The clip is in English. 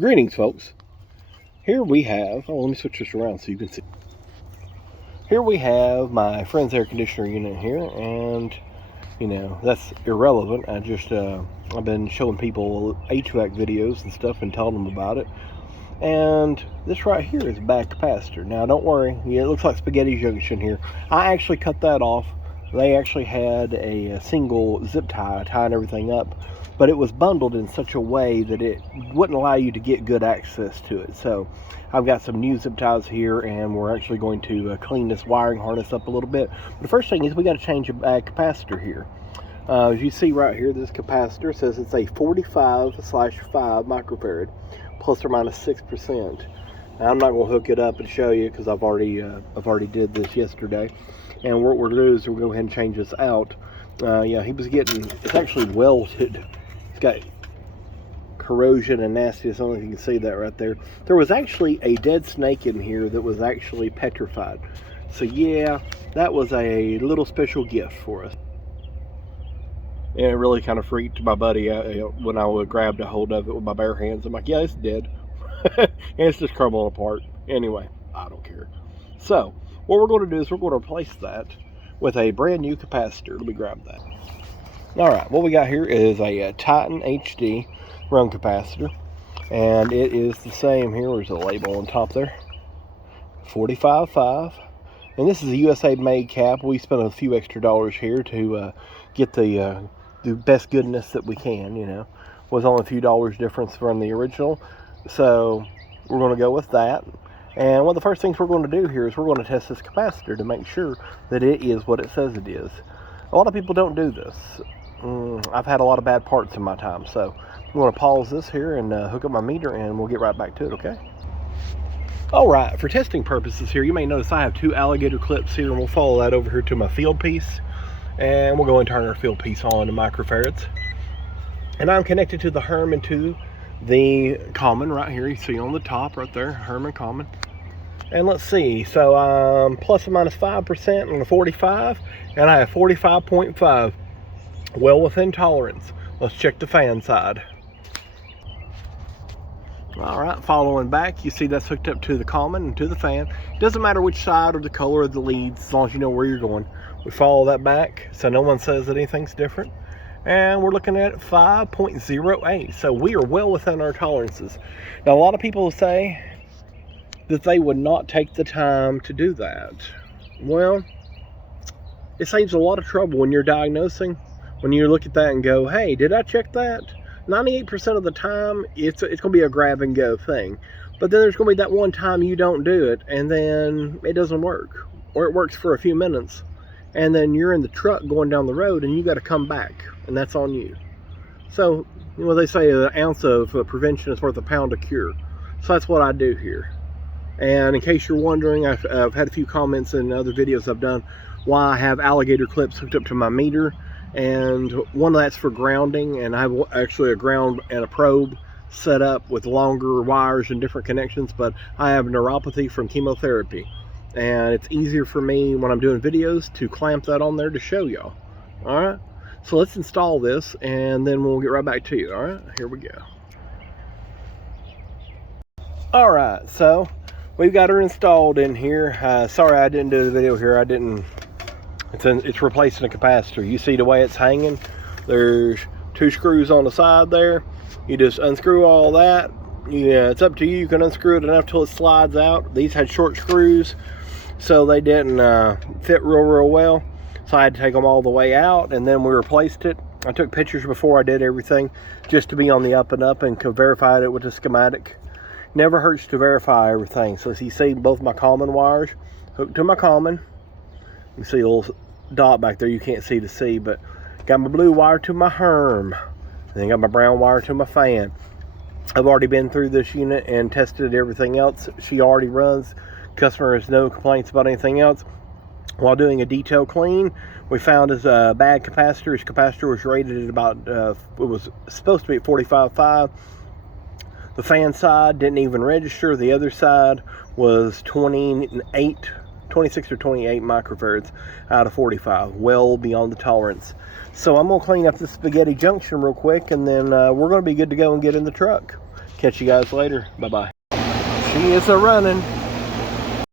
Greetings, folks. Here we have, let me switch this around so you can see. Here we have my friend's air conditioner unit here, and that's irrelevant. I've been showing people HVAC videos and stuff and telling them about it. And this right here is a bad capacitor. Now, don't worry, it looks like spaghetti junction here. I actually cut that off. They actually had a single zip tie tying everything up, but it was bundled in such a way that it wouldn't allow you to get good access to it. So I've got some new zip ties here, and we're actually going to clean this wiring harness up a little bit. But the first thing is we got to change a bad capacitor here. As you see right here, this capacitor says it's a 45/5 microfarad, plus or minus 6%. Now, I'm not going to hook it up and show you because I've already did this yesterday. And what we're going to do is we'll go ahead and change this out. Yeah, he was getting, it's actually welded. It's got corrosion and nastiness. I don't know if you can see that right there. There was actually a dead snake in here that was actually petrified. So yeah, that was a little special gift for us. And it really kind of freaked my buddy when I grabbed a hold of it with my bare hands. I'm like, yeah, it's dead. And it's just crumbling apart. Anyway, I don't care. So what we're going to do is we're going to replace that with a brand new capacitor. Let me grab that. Alright, what we got here is a Titan HD run capacitor. And it is the same here. There's a label on top there. 45/5. And this is a USA made cap. We spent a few extra dollars here to get the best goodness that we can, Was only a few dollars difference from the original. So we're going to go with that. And one of the first things we're going to do here is we're going to test this capacitor to make sure that it is what it says it is. A lot of people don't do this. I've had a lot of bad parts in my time. So I'm going to pause this here and hook up my meter, and we'll get right back to it, okay? Alright, for testing purposes here, you may notice I have two alligator clips here, and we'll follow that over here to my field piece. And we'll go and turn our field piece on to microfarads. And I'm connected to the Herman to the common right here. You see on the top right there, Herman common. And let's see, so I'm plus or minus 5% on the 45, and I have 45.5, well within tolerance. Let's check the fan side. Alright, following back, you see that's hooked up to the common and to the fan. Doesn't matter which side or the color of the leads, as long as you know where you're going. We follow that back so no one says that anything's different. And we're looking at 5.08, so we are well within our tolerances. Now, a lot of people say that they would not take the time to do that. Well, it saves a lot of trouble when you're diagnosing, when you look at that and go, hey, did I check that? 98% of the time, it's going to be a grab and go thing. But then there's going to be that one time you don't do it, and then it doesn't work. Or it works for a few minutes, and then you're in the truck going down the road, and you got to come back, and that's on you. So, they say an ounce of prevention is worth a pound of cure. So that's what I do here. And in case you're wondering, I've had a few comments in other videos I've done why I have alligator clips hooked up to my meter. And one of that's for grounding, and I have actually a ground and a probe set up with longer wires and different connections, but I have neuropathy from chemotherapy, and it's easier for me when I'm doing videos to clamp that on there to show y'all. Alright, so let's install this and then we'll get right back to you. Alright, here we go. Alright, so we've got her installed in here. Sorry I didn't do the video here. It's replacing a capacitor. You see the way it's hanging? There's two screws on the side there. You just unscrew all that. Yeah, it's up to you. You can unscrew it enough till it slides out. These had short screws, so they didn't fit real well. So I had to take them all the way out, and then we replaced it. I took pictures before I did everything, just to be on the up and up, and verified it with the schematic. Never hurts to verify everything. So as you see, both my common wires hooked to my common. You see a little dot back there, you can't see the C, but got my blue wire to my Herm, and then got my brown wire to my fan. I've already been through this unit and tested everything else. She already runs. Customer has no complaints about anything else. While doing a detail clean, we found his bad capacitor. His capacitor was rated at about, it was supposed to be at 45/5. The fan side didn't even register. The other side was 26 or 28 microfarads out of 45, well beyond the tolerance. So I'm going to clean up the spaghetti junction real quick, and then we're going to be good to go and get in the truck. Catch you guys later. Bye-bye. She is a running.